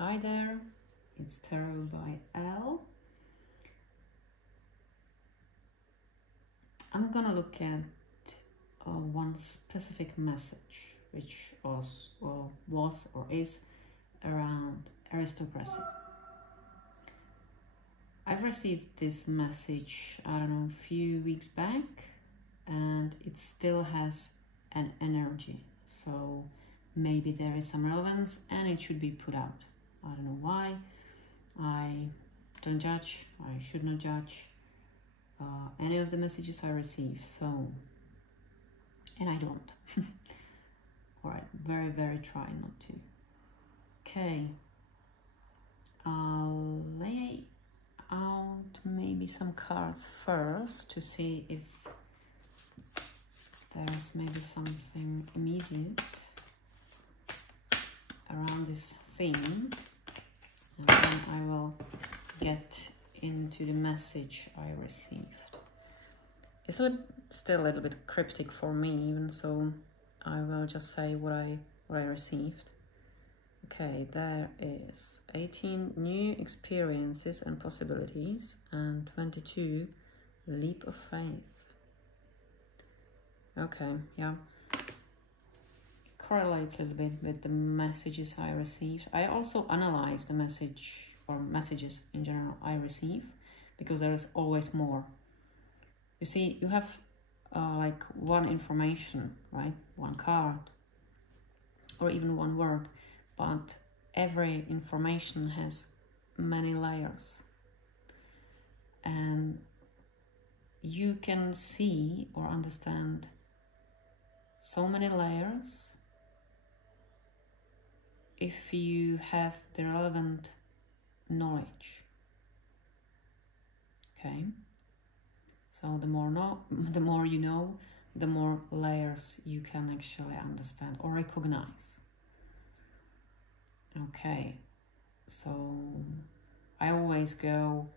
Hi there, it's Tarot by L. I'm gonna look at one specific message which was or is around aristocracy. I've received this message, I don't know, a few weeks back, and it still has an energy. So maybe there is some relevance and it should be put out. I don't know why. I don't judge. I should not judge any of the messages I receive. So, and I don't. All right, very try not to. Okay. I'll lay out maybe some cards first to see if there's maybe something immediate around this theme, and then I will get into the message I received. It's still a little bit cryptic for me, even so I will just say what I received. Okay, there is 18 new experiences and possibilities and 22 leap of faith. Okay, yeah. Correlates a little bit with the messages I received. I also analyze the message or messages in general I receive, because there is always more. You see, you have like one information, right? One card or even one word, but every information has many layers. And you can see or understand so many layers if you have the relevant knowledge. Okay, so the more you know, the more layers you can actually understand or recognize. Okay, so I always go,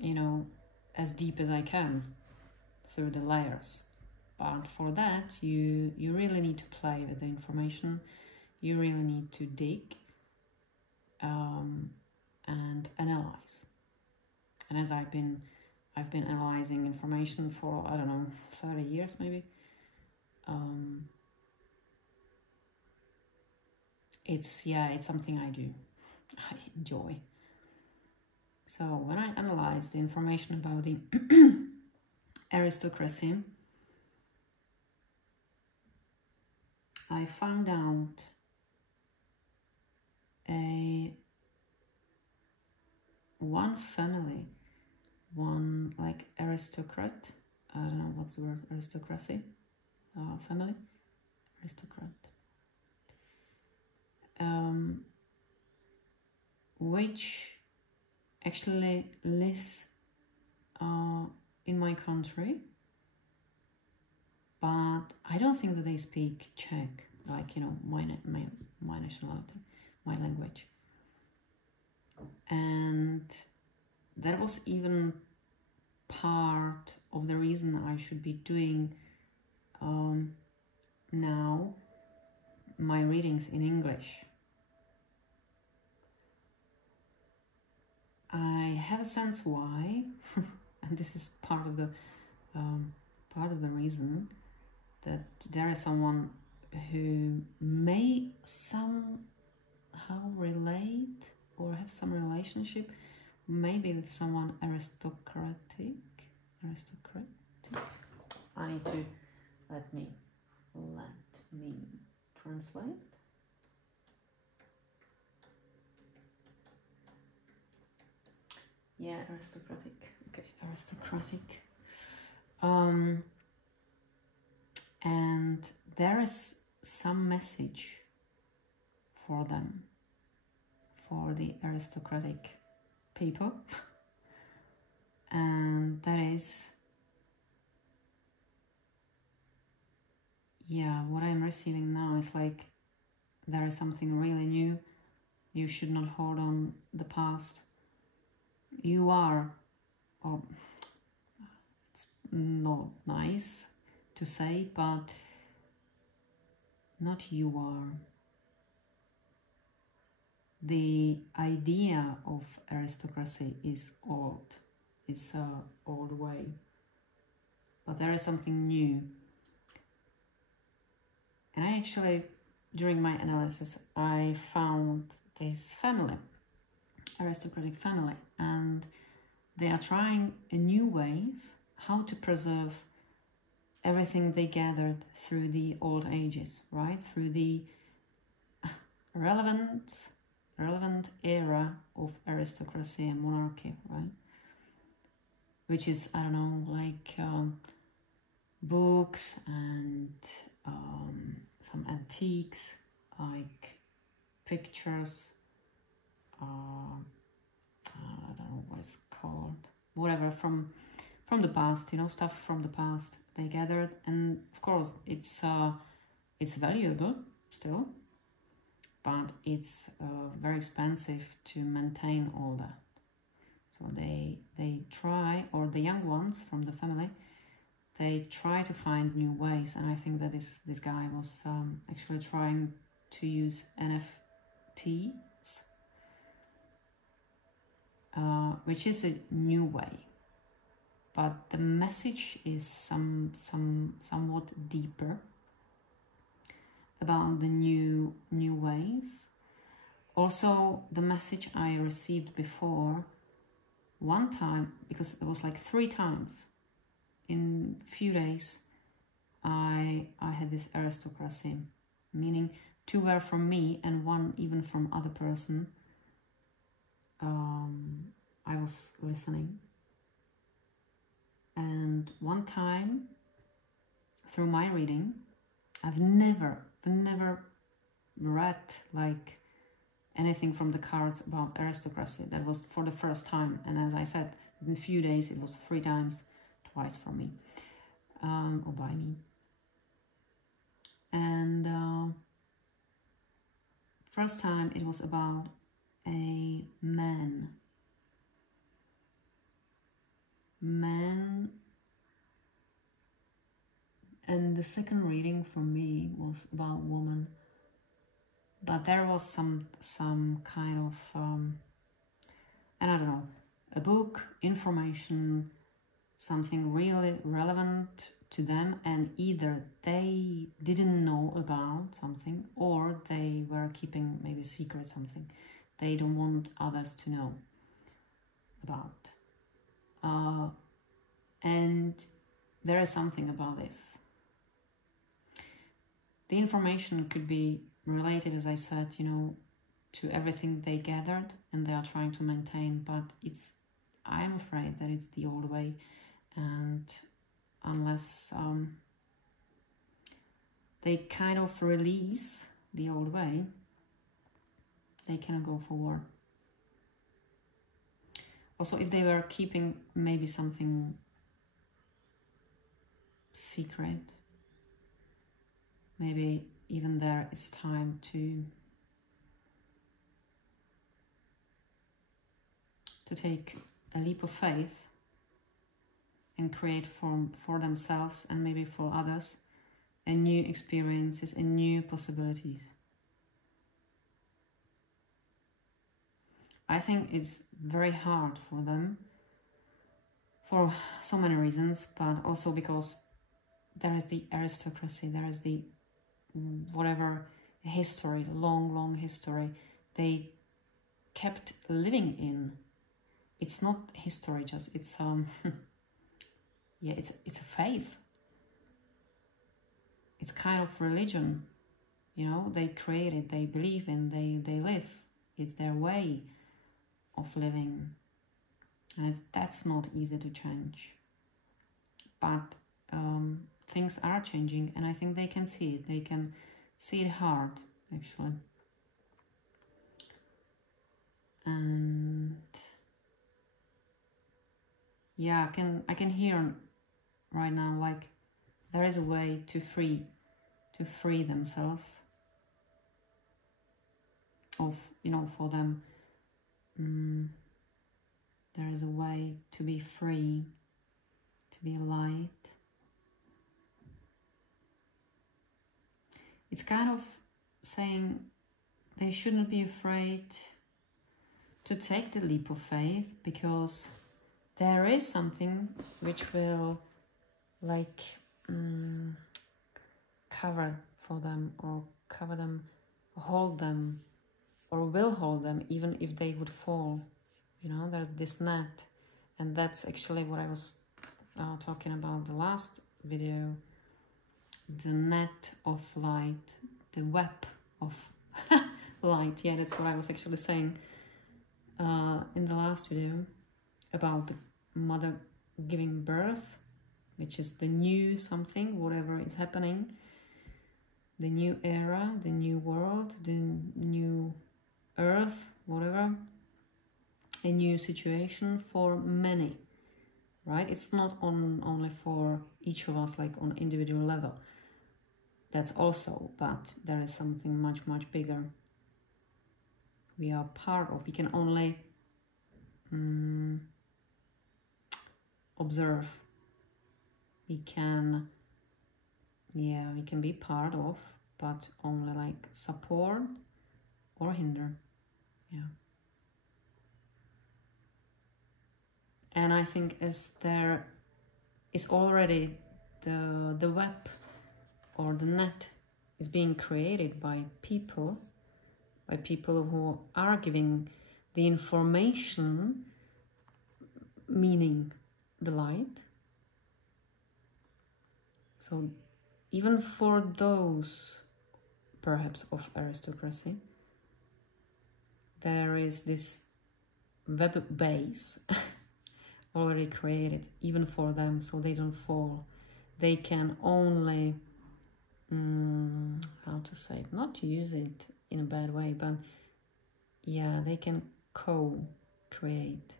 you know, as deep as I can through the layers, but for that you really need to play with the information. You really need to dig and analyze. And as I've been analyzing information for, I don't know, 30 years maybe. It's something I do. I enjoy. So when I analyze the information about the aristocracy, I found out one family, one like aristocrat, I don't know what's the word, aristocracy, family, aristocrat, which actually lives in my country, but I don't think that they speak Czech, like, you know, my nationality, my language. And that was even part of the reason I should be doing now my readings in English. I have a sense why, and this is part of the reason, that there is someone who may somehow relate or have some relationship, maybe with someone aristocratic. I need to let me translate. Yeah, aristocratic. Okay, aristocratic. And there is some message for them, for the aristocratic people, and that is, yeah, what I'm receiving now is like there is something really new. You should not hold on the past. You are, or it's not nice to say, but not you are. the idea of aristocracy is old. It's an old way. But there is something new. And I actually, during my analysis, I found this family, aristocratic family, and they are trying new ways how to preserve everything they gathered through the old ages, right? Through the relevant era of aristocracy and monarchy, right? Which is, I don't know, like books and some antiques, like pictures, I don't know what it's called, whatever, from the past, you know, stuff from the past they gathered. And of course it's valuable still, but it's very expensive to maintain all that. So they try, or the young ones from the family, they try to find new ways. And I think that this guy was actually trying to use NFTs, which is a new way. But the message is somewhat deeper about the new ways. Also, the message I received before, one time, because it was like 3 times in few days, I had this aristocracy, meaning 2 were from me and 1 even from other person. I was listening. And one time, through my reading, I've never read like anything from the cards about aristocracy. That was for the first time. And as I said, in a few days, it was 3 times, twice from me, or by me. And first time it was about a man, and the second reading for me was about woman. But there was some kind of and I don't know, a book, information, something really relevant to them, and either they didn't know about something or they were keeping maybe secret something they don't want others to know about. And there is something about this. The information could be related, as I said, you know, to everything they gathered and they are trying to maintain, but I'm afraid that it's the old way, and unless they kind of release the old way, they cannot go forward. Also, if they were keeping maybe something secret, maybe even there is time to take a leap of faith and create for themselves and maybe for others a new experiences and new possibilities. I think it's very hard for them for so many reasons, but also because there is the aristocracy, there is the whatever history, long history they kept living in. It's not history, just it's yeah, it's a faith. It's kind of religion, you know. They create it, they believe in, they live. It's their way of living, and that's not easy to change. But things are changing, and I think they can see it. They can see it hard, actually. And yeah, I can hear right now, like, there is a way to free themselves of, you know, for them. There is a way to be free, to be light. It's kind of saying they shouldn't be afraid to take the leap of faith, because there is something which will like cover for them, or cover them, hold them, or will hold them even if they would fall. You know, there's this net, and that's actually what I was talking about the last video. The net of light, the web of light. Yeah, that's what I was actually saying in the last video about the mother giving birth, which is the new something, whatever is happening, the new era, the new world, the new earth, whatever, a new situation for many, right? It's not only for each of us, like on individual level. That's also, but there is something much, much bigger. We are part of, we can only observe. We can, yeah, we can be part of, but only like support or hinder. Yeah. And I think as there is already the web or the net is being created by people who are giving the information, meaning the light. So even for those perhaps of aristocracy, there is this web base already created even for them, so they don't fall. They can only how to say it, not use it in a bad way, but yeah, they can co-create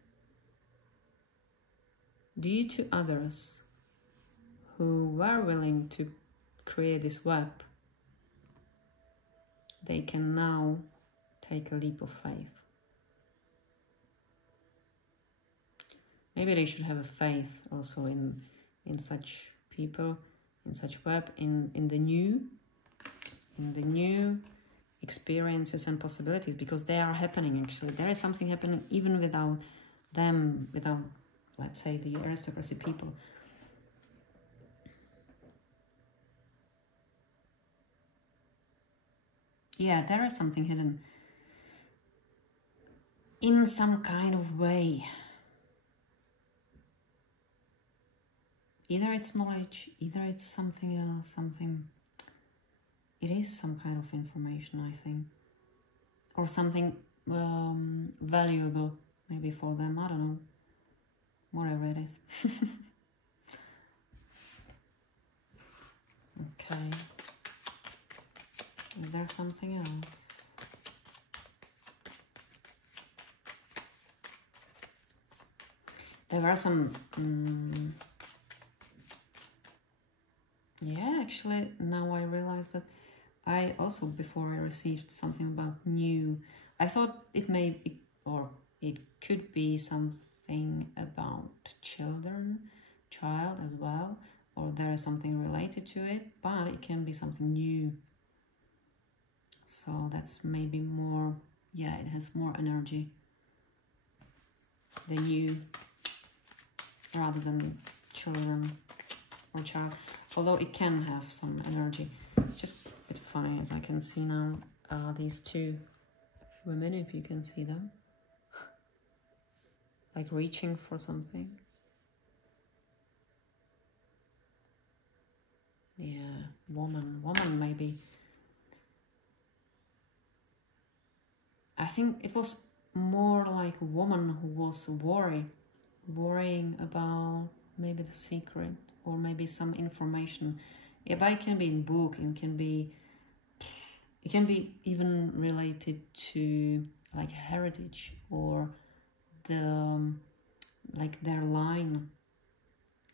due to others who were willing to create this web. They can now take a leap of faith. Maybe they should have a faith also in such people, in such web, in the new experiences and possibilities, because they are happening actually. There is something happening even without them, without, let's say, the aristocracy people. Yeah, there is something hidden in some kind of way. Either it's knowledge, either it's something else, it is some kind of information, I think. Or something valuable, maybe for them, I don't know. Whatever it is. Okay. Is there something else? There were some... yeah, actually, now I realize that I also, before I received something about new, I thought it may, or it could be something about child as well, or there is something related to it, but it can be something new. So that's maybe more, yeah, it has more energy, the new, rather than children or child. Although it can have some energy. It's just a bit funny, as I can see now, these two women, if you can see them, like reaching for something. Yeah, woman maybe. I think it was more like a woman who was worrying about maybe the secret, or maybe some information. Yeah, but it can be in book, it can be even related to like heritage, or the like their line,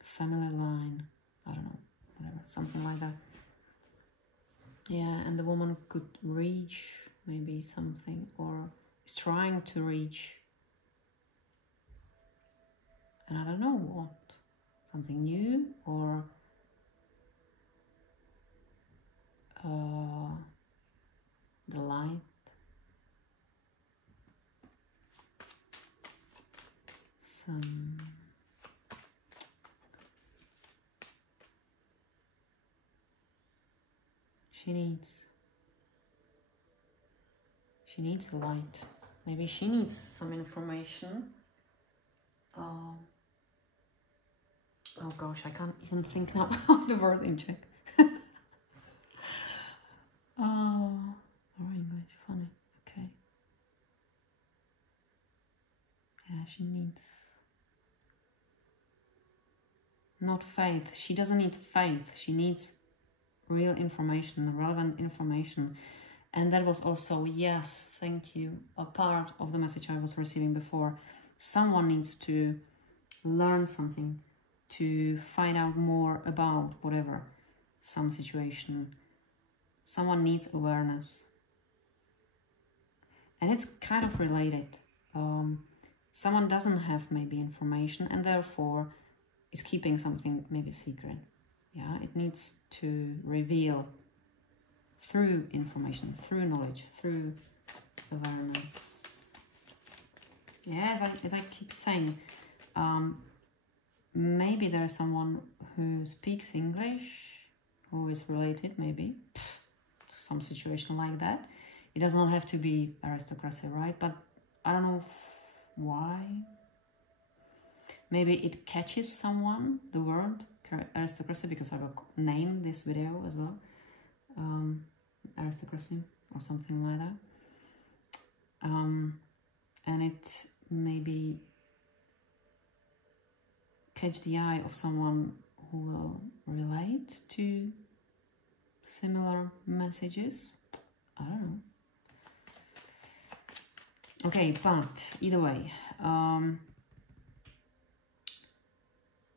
family line, I don't know, whatever, something like that. Yeah, and the woman could reach maybe something, or is trying to reach, and I don't know what. Something new, or the light, she needs a light. Maybe she needs some information. Oh gosh, I can't even think now of the word in Czech. Oh, or English, funny. Okay. Yeah, she needs not faith. She doesn't need faith. She needs real information, relevant information. And that was also, yes, thank you, a part of the message I was receiving before. Someone needs to learn something, to find out more about whatever, some situation. Someone needs awareness. And it's kind of related. Someone doesn't have maybe information and therefore is keeping something maybe secret. Yeah, it needs to reveal through information, through knowledge, through awareness. Yeah, as I keep saying, maybe there is someone who speaks English, who is related maybe to some situation like that. It does not have to be aristocracy, right? But I don't know why. Maybe it catches someone, the word aristocracy, because I will name this video as well. Aristocracy or something like that. And it maybe catch the eye of someone who will relate to similar messages. I don't know. Okay, but either way,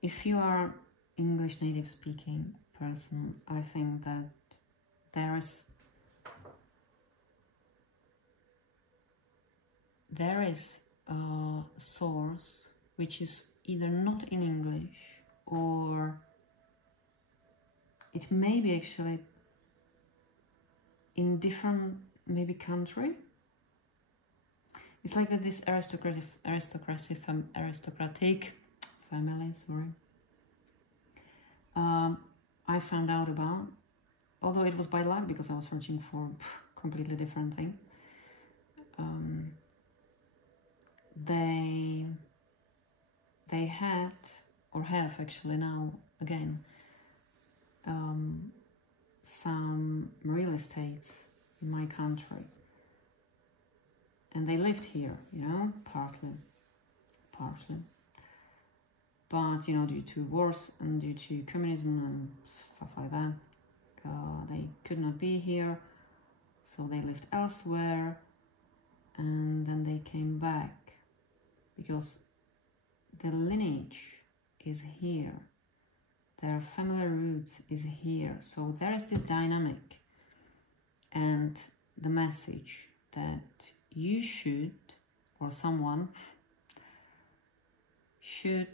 if you are English native speaking person, I think that there is a source which is either not in English, or it may be actually in different maybe country. It's like that this aristocratic family, sorry. I found out about, although it was by luck because I was searching for a completely different thing. They had, or have actually now again, some real estate in my country. And they lived here, you know, partly. But, you know, due to wars and due to communism and stuff like that, they could not be here, so they lived elsewhere, and then they came back because the lineage is here, their family roots is here, so there is this dynamic, and the message that you should, or someone should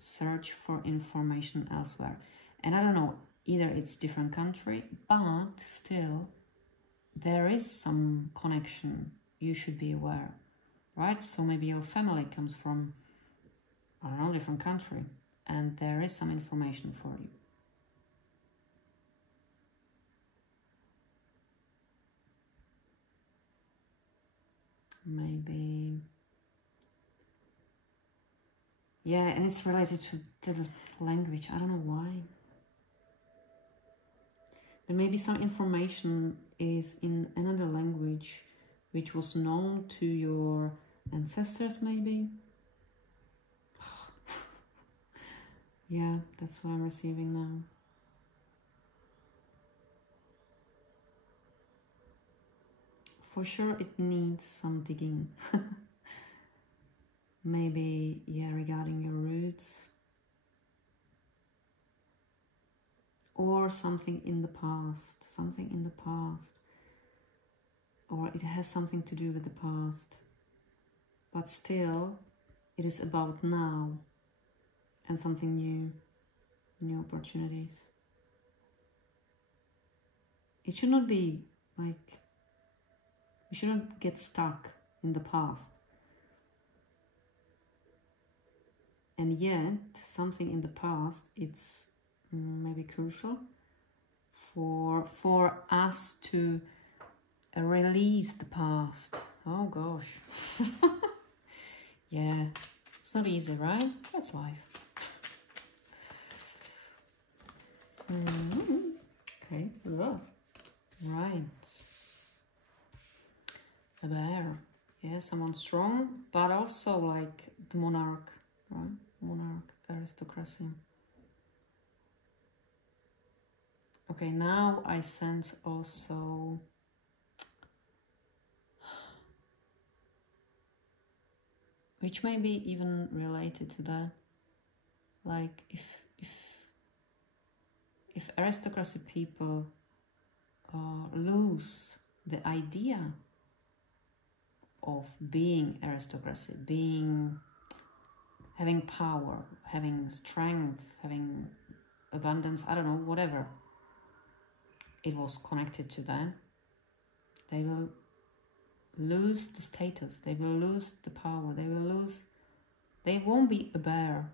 search for information elsewhere. And I don't know, either it's different country, but still there is some connection. You should be aware, right? So maybe your family comes from, I don't know, different country, and there is some information for you. Maybe, yeah, and it's related to the language. I don't know why. There may be some information is in another language which was known to your ancestors, maybe. Yeah, that's what I'm receiving now. For sure it needs some digging. Maybe, yeah, regarding your roots. Or something in the past. Or it has something to do with the past. But still, it is about now. And something new. New opportunities. It should not be like, we shouldn't get stuck in the past. And yet, something in the past, it's maybe crucial for us to release the past. Oh gosh. Yeah, it's not easy, right? That's life. Okay, right. A bear. Yeah, someone strong, but also like the monarch, right? Monarch, aristocracy. Okay, now I sense also which may be even related to that. Like if aristocracy people lose the idea of being aristocracy, having power, having strength, having abundance, I don't know, whatever it was connected to that, they will lose the status, they will lose the power, they won't be a bear,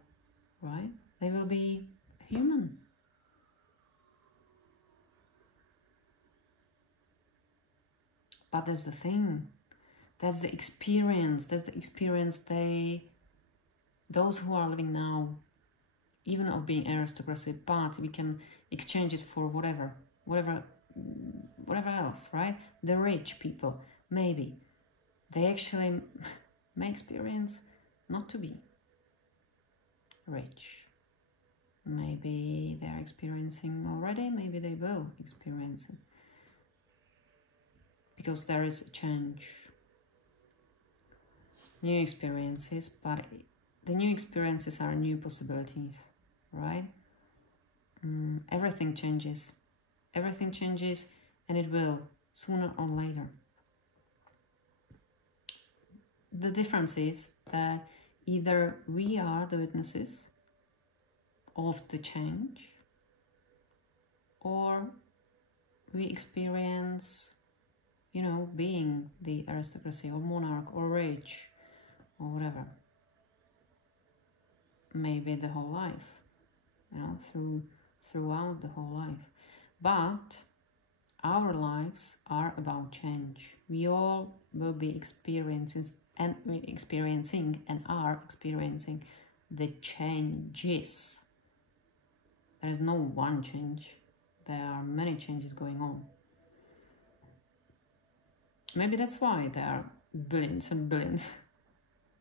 right? They will be human. But that's the thing, that's the experience those who are living now, even of being aristocracy, but we can exchange it for whatever else, right? The rich people, maybe, they actually may experience not to be rich. Maybe they're experiencing already, maybe they will experience it. Because there is a change. New experiences, but the new experiences are new possibilities, right? Everything changes. Everything changes, and it will, sooner or later. The difference is that either we are the witnesses of the change, or we experience, you know, being the aristocracy or monarch or rich or whatever. Maybe the whole life, you know, throughout the whole life. But our lives are about change. We all will be experiencing and are experiencing the changes. There is no one change. There are many changes going on. Maybe that's why there are billions and billions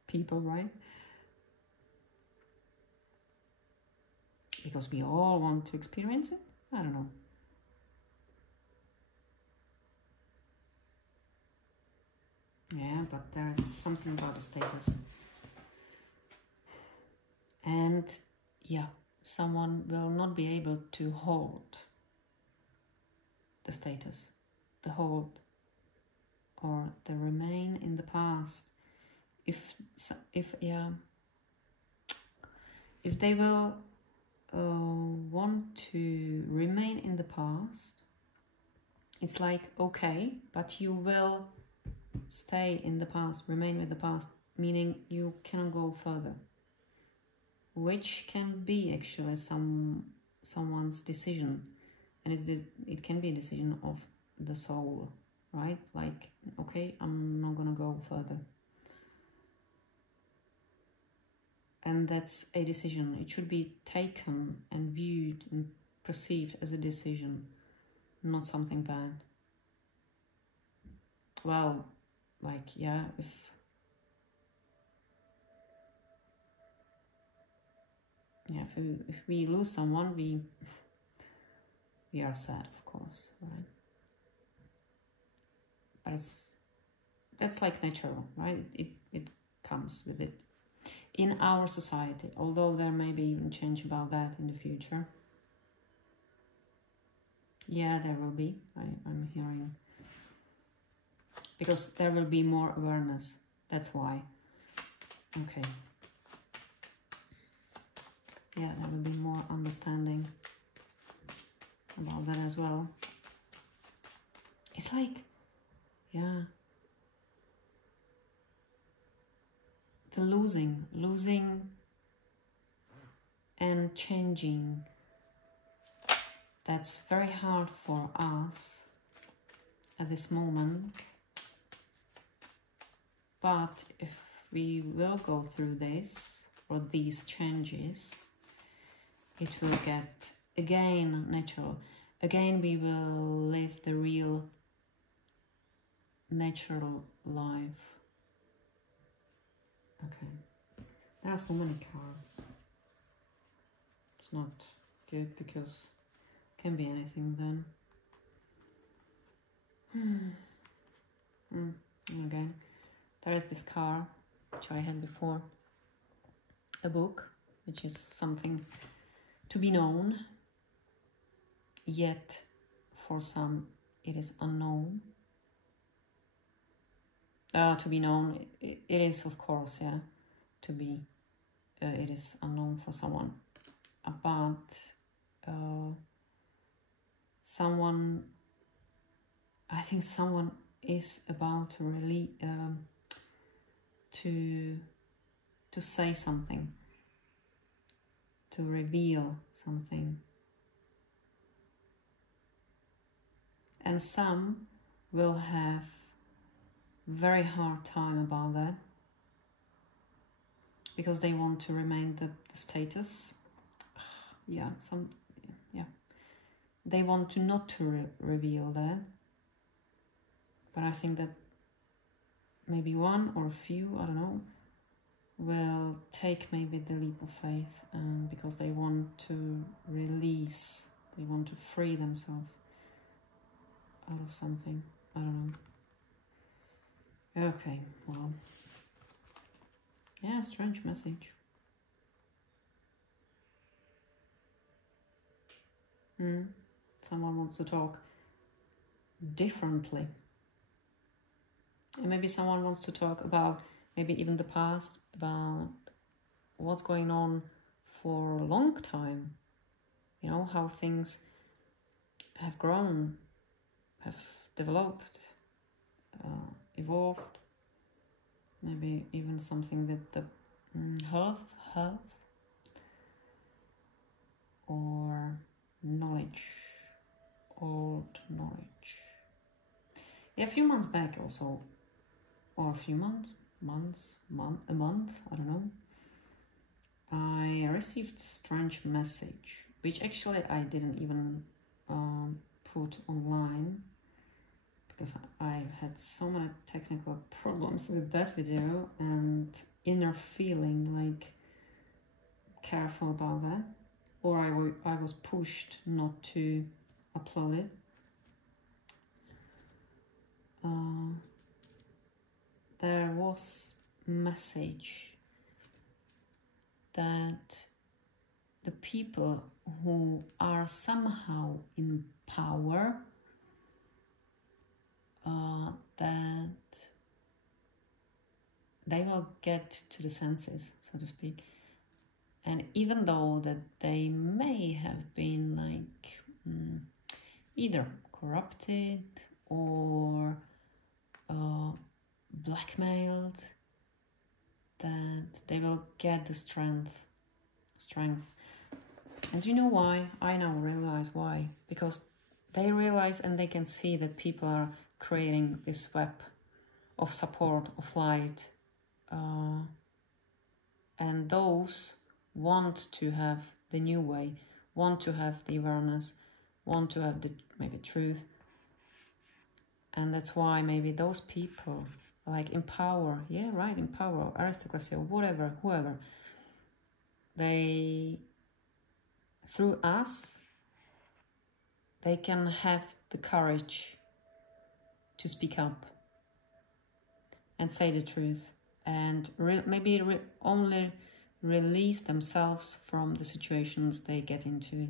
people, right? Because we all want to experience it? I don't know. Yeah, but there is something about the status. And yeah, someone will not be able to hold the status, the hold, or the remain in the past. If they will want to remain in the past, it's like, okay, but you will stay in the past, remain with the past, meaning you cannot go further, which can be actually someone's decision, and it can be a decision of the soul, right? Like, okay, I'm not gonna go further. And that's a decision. It should be taken and viewed and perceived as a decision, not something bad. Well, like, yeah, if we lose someone, we are sad, of course, right? But that's like natural, right? It comes with it. In our society, although there may be even change about that in the future. Yeah, there will be, I'm hearing. Because there will be more awareness, that's why. Okay. Yeah, there will be more understanding about that as well. It's like, yeah, the losing and changing. That's very hard for us at this moment. But if we will go through this, or these changes, it will get again natural. Again, we will live the real natural life. Okay. There are so many cards. It's not good because it can be anything then. Again, there is this card which I had before. A book, which is something to be known, yet for some it is unknown. To be known, it is, of course, yeah, to be, it is unknown for someone. But someone, I think someone is about to really, to say something, to reveal something. And some will have very hard time about that because they want to remain the status. Yeah, they want to not to reveal that. But I think that maybe one or a few, I don't know, will take maybe the leap of faith, because they want to release, they want to free themselves out of something. I don't know. Okay, well, yeah, strange message. Someone wants to talk differently. And maybe someone wants to talk about maybe even the past, about what's going on for a long time. You know, how things have grown, have developed, evolved. Maybe even something with the health, or knowledge, old knowledge. Yeah, a few months back also, or a few months, a month, I don't know, I received a strange message, which actually I didn't even put online, because I had so many technical problems with that video and inner feeling like careful about that, or I was pushed not to upload it. There was a message that the people who are somehow in power, that they will get to the senses, so to speak. And even though that they may have been like either corrupted or blackmailed, that they will get the strength. And you know why? I now realize why. Because they realize and they can see that people are creating this web of support, of light. And those want to have the new way, want to have the awareness, want to have the maybe truth. And that's why maybe those people like in power, yeah, right, in power, aristocracy, or whatever, whoever, they, through us, they can have the courage to speak up and say the truth, and maybe only release themselves from the situations they get into.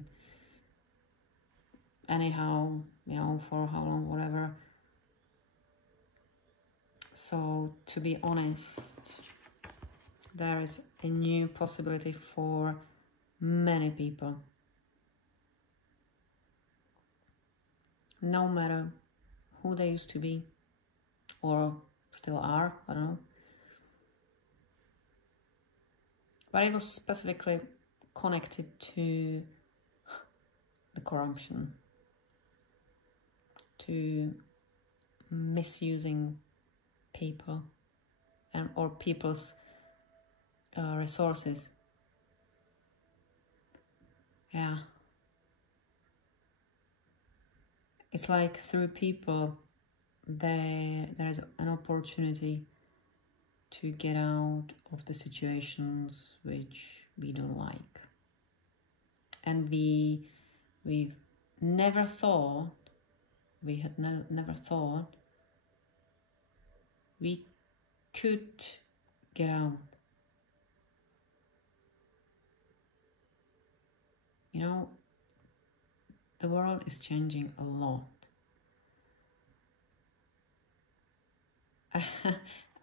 Anyhow, you know, for how long, whatever. So, to be honest, there is a new possibility for many people. No matter who they used to be, or still are, I don't know. But it was specifically connected to the corruption, to misusing people and or people's resources. Yeah. It's like through people there is an opportunity to get out of the situations which we don't like. And we've never thought, we had never thought we could get out. You know, the world is changing a lot.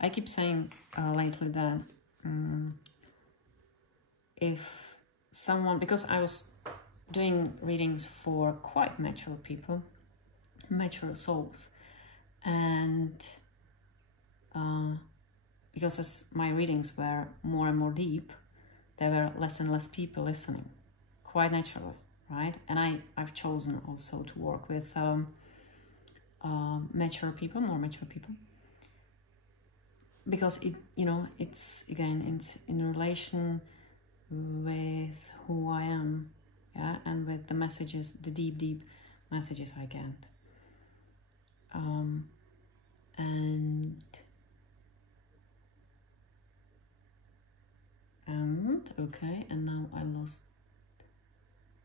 I keep saying lately that if someone, because I was doing readings for quite mature people, mature souls, and because as my readings were more and more deep, there were less and less people listening, quite naturally, right? And I've chosen also to work with mature people, more mature people, because it, you know, it's again, it's in relation with who I am, yeah, and with the messages, the deep messages I get. And okay, and now I lost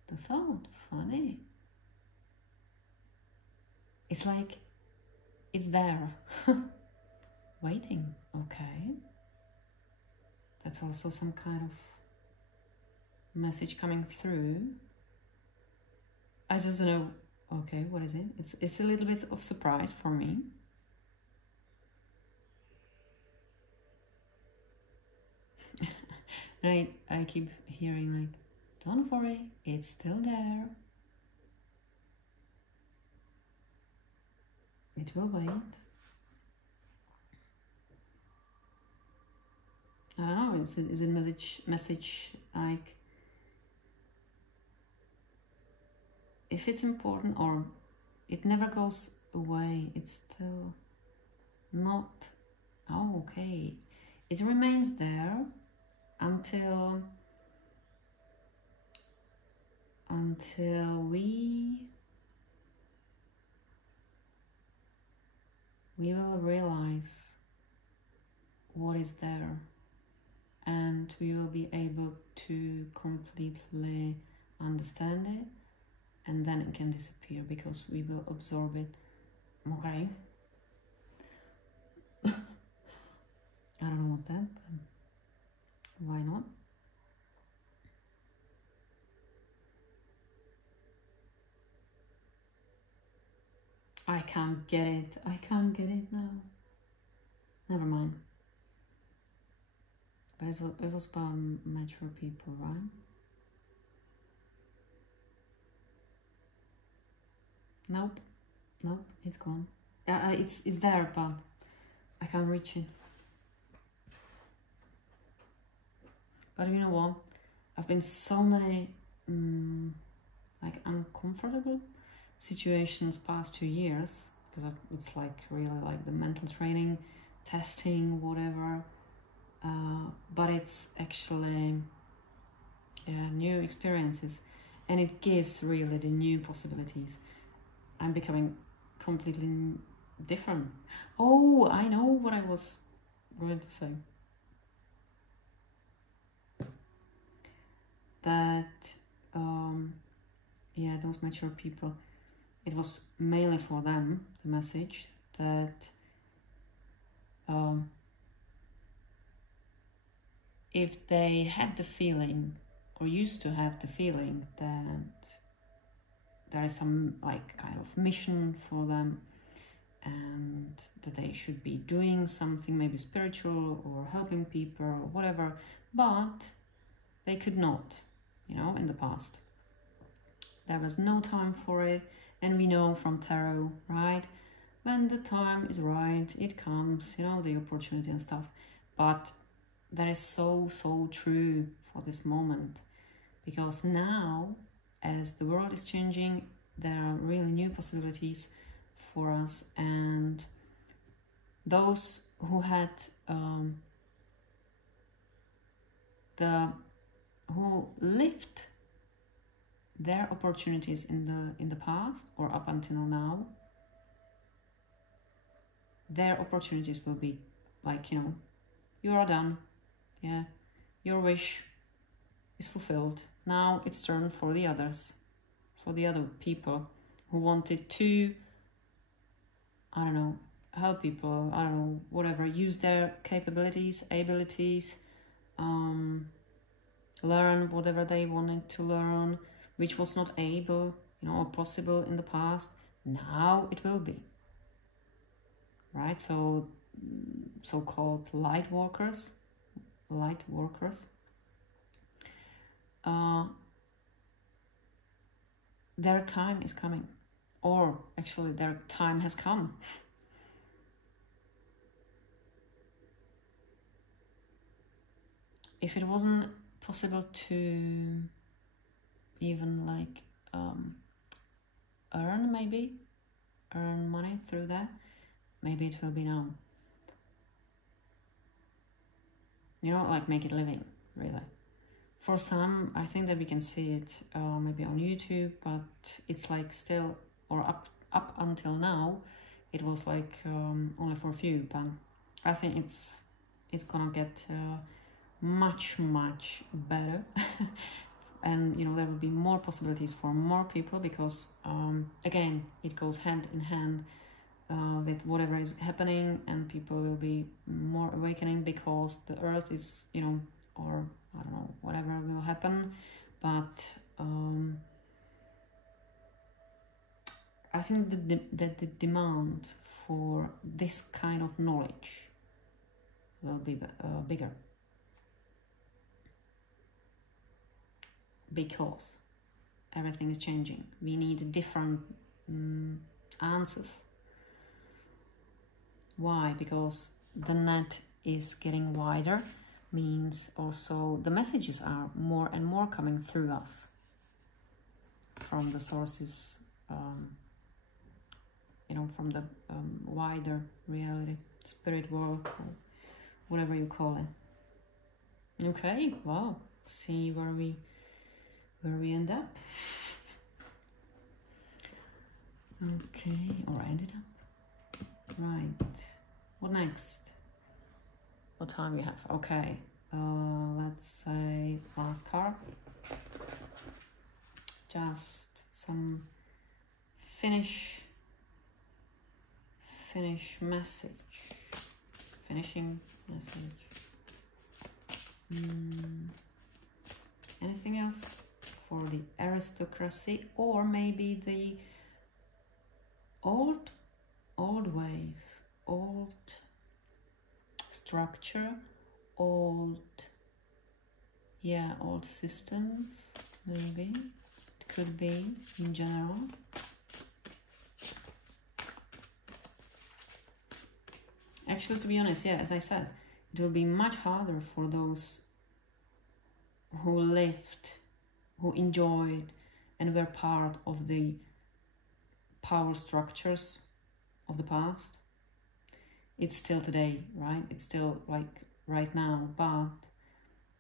the thought. Funny. It's like it's there, waiting. Okay, that's also some kind of message coming through. I just don't know. Okay, what is it? It's a little bit of surprise for me. I keep hearing like, don't worry, it's still there. It will wait. I don't know, is it message like, if it's important or it never goes away, it's still not, oh, okay. It remains there until we will realize what is there, and we will be able to completely understand it, and then it can disappear because we will absorb it. Okay. I don't know what's that, but why not? I can't get it. I can't get it now. Never mind. But it was about mature people, right? Nope. Nope, it's gone. It's there, but I can't reach it. But you know what? I've been so many like uncomfortable situations past 2 years, because it's like really like the mental training, testing, whatever. But it's actually new experiences, and it gives really the new possibilities. I'm becoming completely different. Oh, I know what I was going to say. That, yeah, those mature people, it was mainly for them, the message, that if they had the feeling, or used to have the feeling, that there is some like kind of mission for them, and that they should be doing something maybe spiritual or helping people or whatever, but they could not, you know, in the past. There was no time for it, and we know from tarot, right? When the time is right, it comes, you know, the opportunity and stuff. But that is so true for this moment, because now, as the world is changing, there are really new possibilities for us, and those who had who lived their opportunities in the past or up until now, their opportunities will be like, you know, you are done, yeah, your wish is fulfilled. Now it's turn for the others, for the other people who wanted to, I don't know, help people, I don't know, whatever, use their capabilities, abilities, learn whatever they wanted to learn, which was not able, you know, or possible in the past. Now it will be, right? So so-called light workers, their time is coming, or actually their time has come. If it wasn't possible to even like earn money through that, maybe it will be now. You know, like make it living, really. For some, I think that we can see it maybe on YouTube, but it's like still, or up until now, it was like only for a few, but I think it's gonna get much better. And you know, there will be more possibilities for more people, because again, it goes hand in hand with whatever is happening, and people will be more awakening, because the earth is, you know, or I don't know, whatever will happen, but I think that the demand for this kind of knowledge will be bigger, because everything is changing. We need different answers. Why? Because the net is getting wider, means also the messages are more and more coming through us from the sources, you know, from the wider reality, spirit world, or whatever you call it. Okay, well, see where we end up. Okay, or ended up. Right, what next? What time we have? Okay, let's say last card. Just some finishing message. Anything else for the aristocracy, or maybe the old ways, old structure, old systems, maybe it could be in general. Actually, to be honest, yeah, as I said, it will be much harder for those who lived, who enjoyed and were part of the power structures of the past. It's still today, right? It's still like right now, but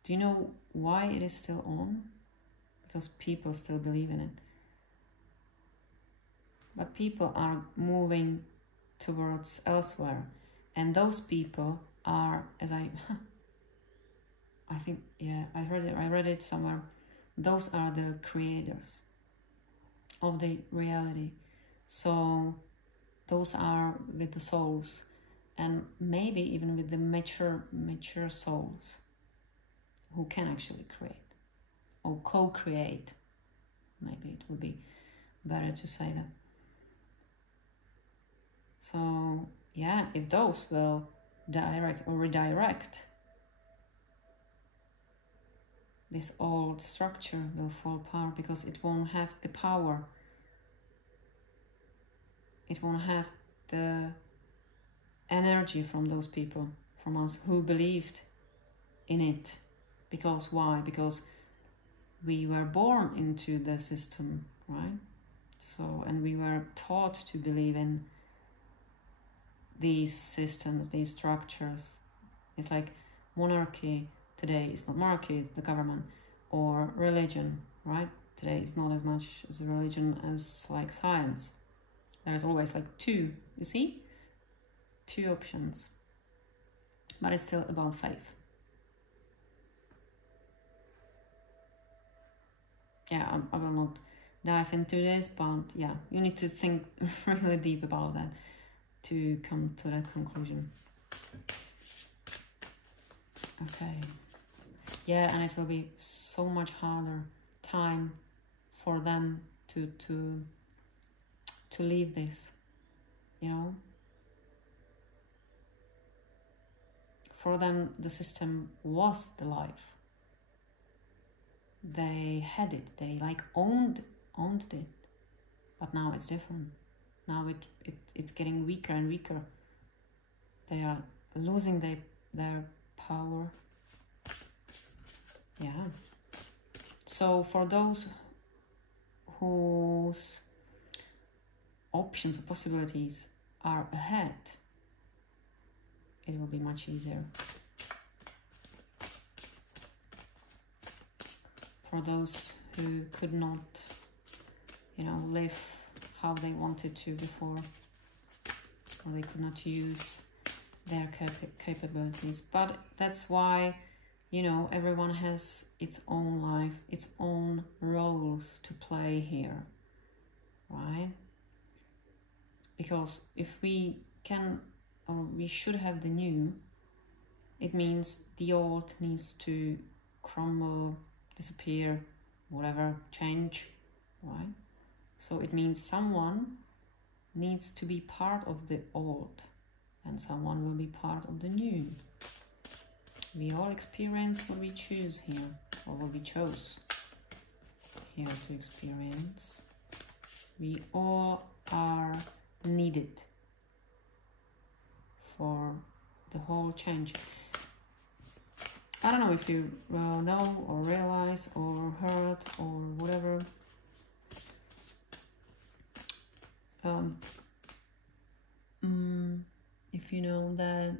do you know why it is still on? Because people still believe in it. But people are moving towards elsewhere, and those people are, as I think, yeah, I read it somewhere, those are the creators of the reality. So those are with the souls, and maybe even with the mature souls who can actually create or co-create. Maybe it would be better to say that. So yeah, if those will direct or redirect, this old structure will fall apart, because it won't have the power. It won't have the energy from those people, from us who believed in it. Because why? Because we were born into the system, right? So, and we were taught to believe in these systems, these structures. It's like monarchy today is not monarchy, it's the government, or religion, right? Today is not as much as a religion as like science. There is always like two, you see? Two options. But it's still about faith. Yeah, I will not dive into this, but yeah, you need to think really deep about that to come to that conclusion. Okay. Yeah, and it will be so much harder time for them to leave this, you know. For them, the system was the life. They had it. They like owned it. But now it's different. Now it's getting weaker and weaker. They are losing their power. Yeah. So for those whose options or possibilities are ahead, it will be much easier. For those who could not, you know, live how they wanted to before, or they could not use their capabilities. But that's why, you know, everyone has its own life, its own roles to play here, right? Because if we can, or we should have the new, it means the old needs to crumble, disappear, whatever, change, right? So it means someone needs to be part of the old and someone will be part of the new. We all experience what we choose here, or what we chose here to experience. We all are needed for the whole change. I don't know if you know or realize or heard or whatever. If you know that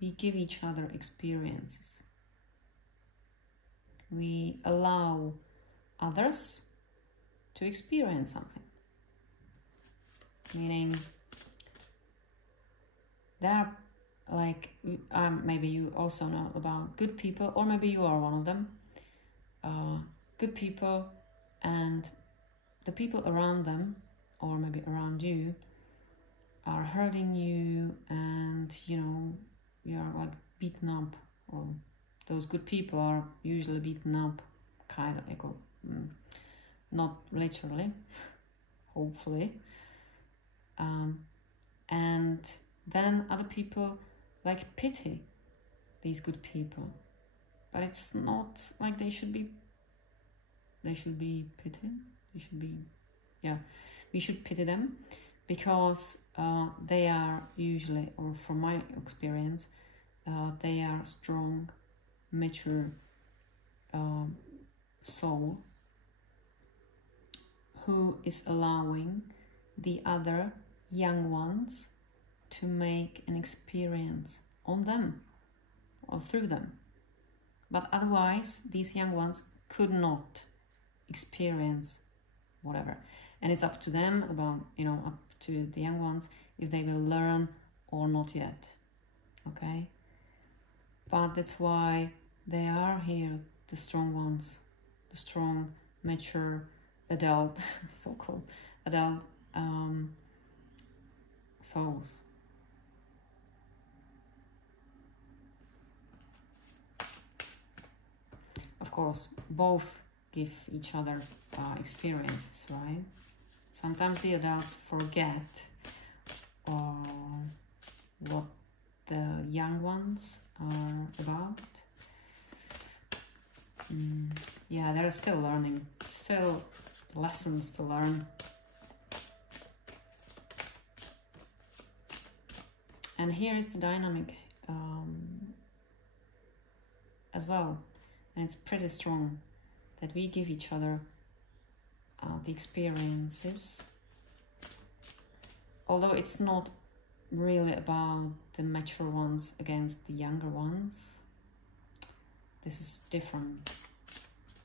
we give each other experiences. We allow others to experience something. Meaning, there are like, maybe you also know about good people, or maybe you are one of them. Good people and the people around them, or maybe around you, are hurting you, and you know, you are like beaten up, or those good people are usually beaten up, kind of like, not literally, hopefully. And then other people like pity these good people, but it's not like they should be pitied. They should be, yeah, we should pity them, because they are usually, or from my experience, they are strong, mature soul who is allowing the other young ones to make an experience on them or through them. But otherwise, these young ones could not experience whatever. And it's up to them, about, you know, up to the young ones, if they will learn or not yet. Okay? But that's why they are here, the strong ones, the strong, mature, adult, so-called adult souls. Of course, both give each other experiences, right? Sometimes the adults forget what the young ones are about. Yeah, they're still learning, still lessons to learn. And here is the dynamic as well, and it's pretty strong. that we give each other the experiences. Although it's not really about the mature ones against the younger ones. This is different.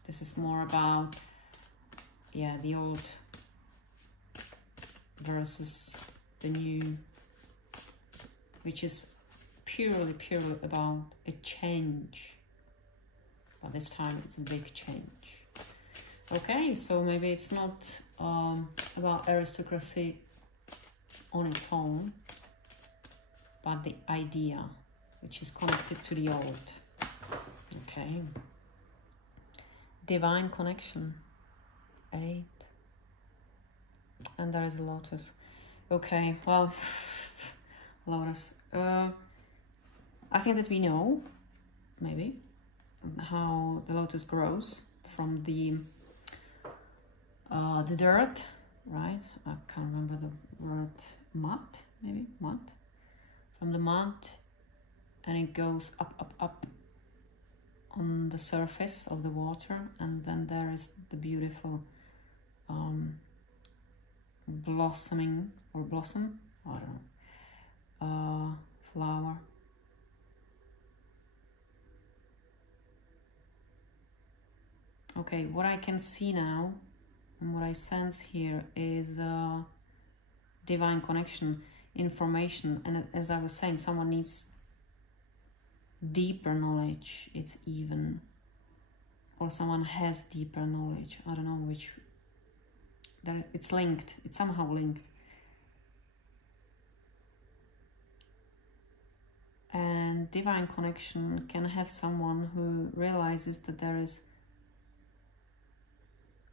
This is more about, yeah, the old versus the new, which is purely about a change. But this time it's a big change. Okay, so maybe it's not about aristocracy on its own, but the idea, which is connected to the old. Okay. Divine connection. 8. And there is a lotus. Okay, well, lotus. I think that we know, maybe, how the lotus grows from the dirt, right? I can't remember the word, mud, maybe, mud. From the mud, and it goes up on the surface of the water, and then there is the beautiful blossoming, or blossom, I don't know, flower. Okay, what I can see now and what I sense here is divine connection, information, and as I was saying, someone needs deeper knowledge, it's even, or someone has deeper knowledge, I don't know which, it's linked, it's somehow linked. And divine connection can have someone who realizes that there is,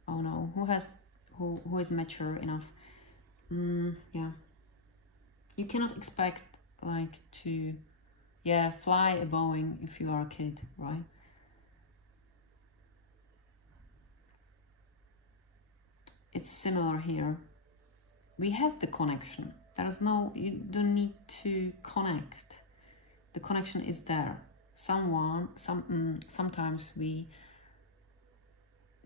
oh no, who is mature enough. Yeah, you cannot expect like to, yeah, fly a Boeing if you are a kid, right? It's similar here. We have the connection. There's no, you don't need to connect. The connection is there. Sometimes we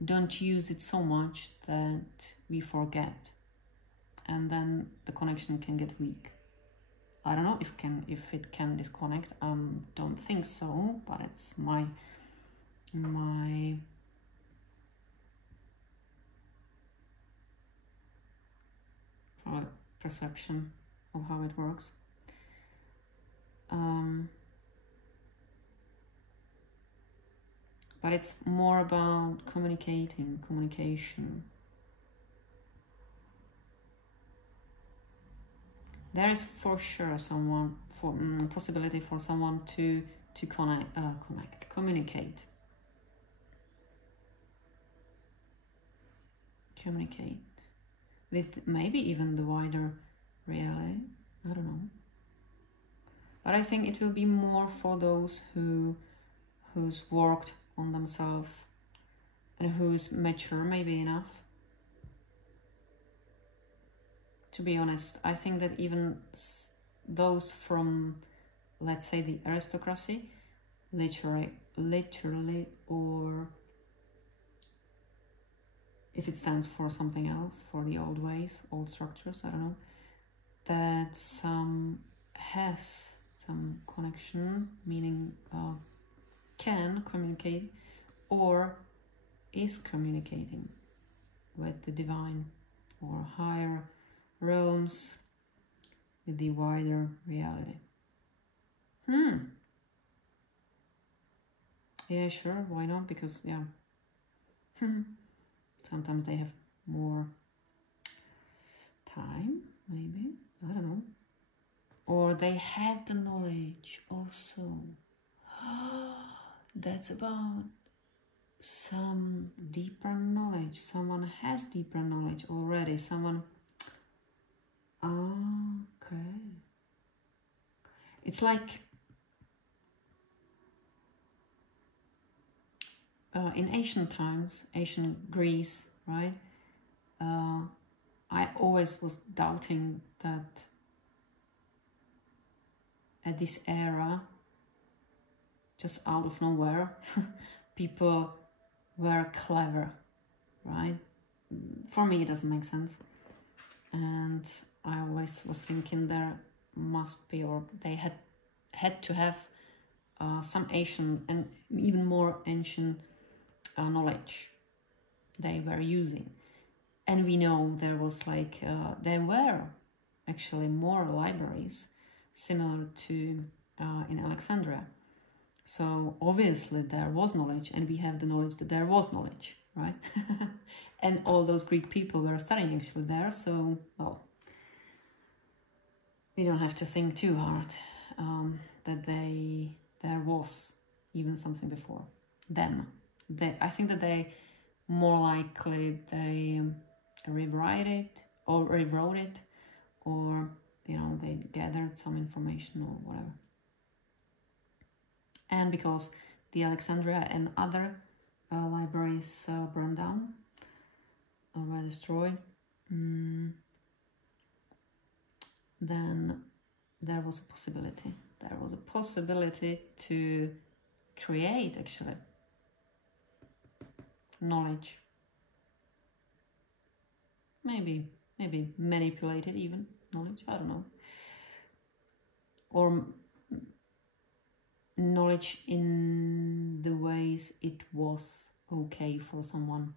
don't use it so much that we forget, and then the connection can get weak. I don't know if it can disconnect. Don't think so, but it's my perception of how it works. But it's more about communication. There is for sure possibility for someone to communicate with maybe even the wider reality. I don't know. But I think it will be more for those who's worked on themselves and who's mature maybe enough. To be honest, I think that even those from, let's say, the aristocracy, literally, or if it stands for something else, for the old ways, old structures, I don't know, that some has some connection, meaning can communicate or is communicating with the divine or higher realms, with the wider reality. Yeah, sure, why not? Because, yeah, sometimes they have more time, maybe, I don't know. Or they have the knowledge also. That's about some deeper knowledge. Someone has deeper knowledge already. Someone... Okay. It's like in ancient times, ancient Greece, right? I always was doubting that at this era, just out of nowhere, people were clever, right? For me, it doesn't make sense. And I always was thinking there must be, or they had to have some ancient and even more ancient knowledge they were using. And we know there was like, there were actually more libraries similar to in Alexandria. So obviously there was knowledge, and we have the knowledge that there was knowledge, right? And all those Greek people were studying actually there, so, well, we don't have to think too hard that there was even something before them. I think that they more likely they rewrote it, or you know, they gathered some information or whatever. And because the Alexandria and other libraries burned down or were destroyed, then there was a possibility. There was a possibility to create actually knowledge. Maybe manipulated even knowledge, I don't know. Or knowledge in the ways it was okay for someone.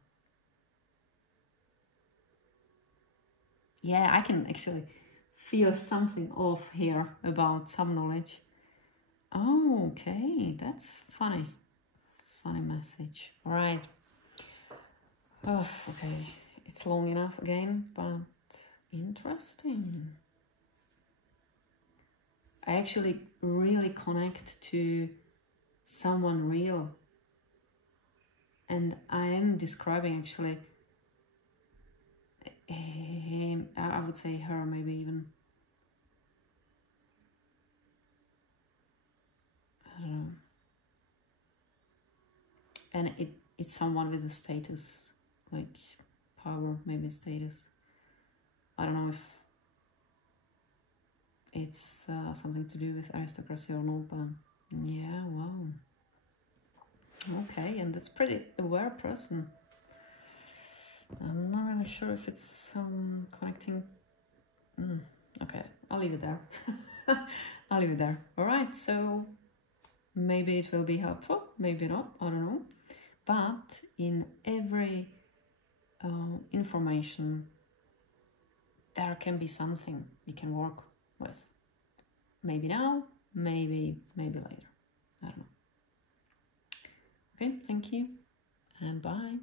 Yeah, I can actually feel something off here about some knowledge. Oh, okay, that's funny. Funny message. All right. Oh, okay, it's long enough again, but interesting. I actually really connect to someone real. And I am describing actually, I would say her, maybe even, I don't know. And it's someone with a status, like power, maybe status. I don't know if it's something to do with aristocracy or not, but yeah, wow. Okay, and that's pretty aware person. I'm not really sure if it's connecting. Okay, I'll leave it there. I'll leave it there. All right, so maybe it will be helpful, maybe not, I don't know. But in every information, there can be something we can work with. Maybe now, maybe later. I don't know. Okay, thank you and bye.